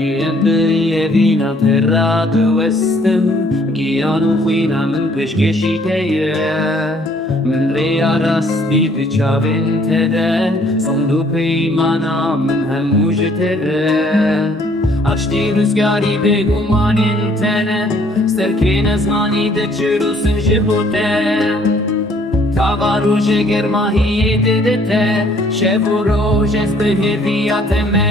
hemberî evîna radiwestim Giyan û xwîna min pêşkêşî teye Min rêya rastî di çavên dide Sond û peymana min hemû ji te Aştî rizgarî bêgumanên tene Stêrkên ezmanî diçirûsin ji bo te Tava rojê germahiyê dide te Şev û roj ez bi hêviya te me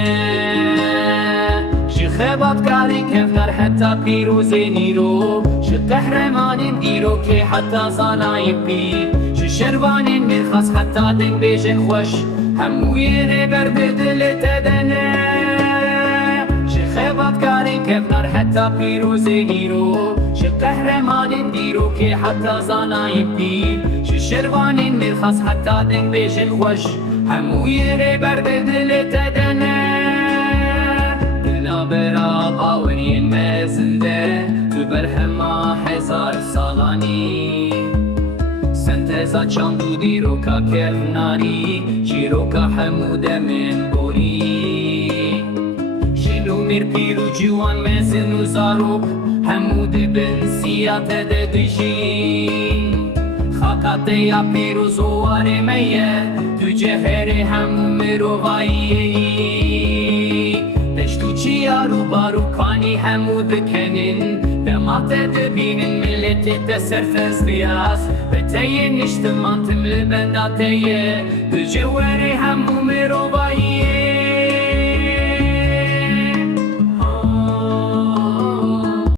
Ji xebatkarên kevnar heta pîrozên îro Ji qehremanên dîrokê heta zanayên pîr Ji şervanên mêrxas heta dengbêjên xweş Hemû yerê ber bi dilê te de ne Ji xebatkarên kevnar heta pîrozên îro Ji qehremanên dîrokê heta zanayên pîr Ji şervanên mêrxas heta dengbêjên xweş Hemû yerê ber bi dilê te de ne Bera baweriyên me zinde Tu ber hema hezar salanî Senteza çand û dîroka kevnarî Çîroka hemû demên borî Jîn û mêr pîr û ciwan mezin û zarok Hemû dibin siya te de dijîn Xaka te ya pîroz û warê me ye Tu cevherê hemû mirovayî Çiyar û barokanî hemû dikenin Dema te dibînin milletê te serfez biyas Ve teyê niştiman tim li benda te ye Tu cewherê hemû mirovayî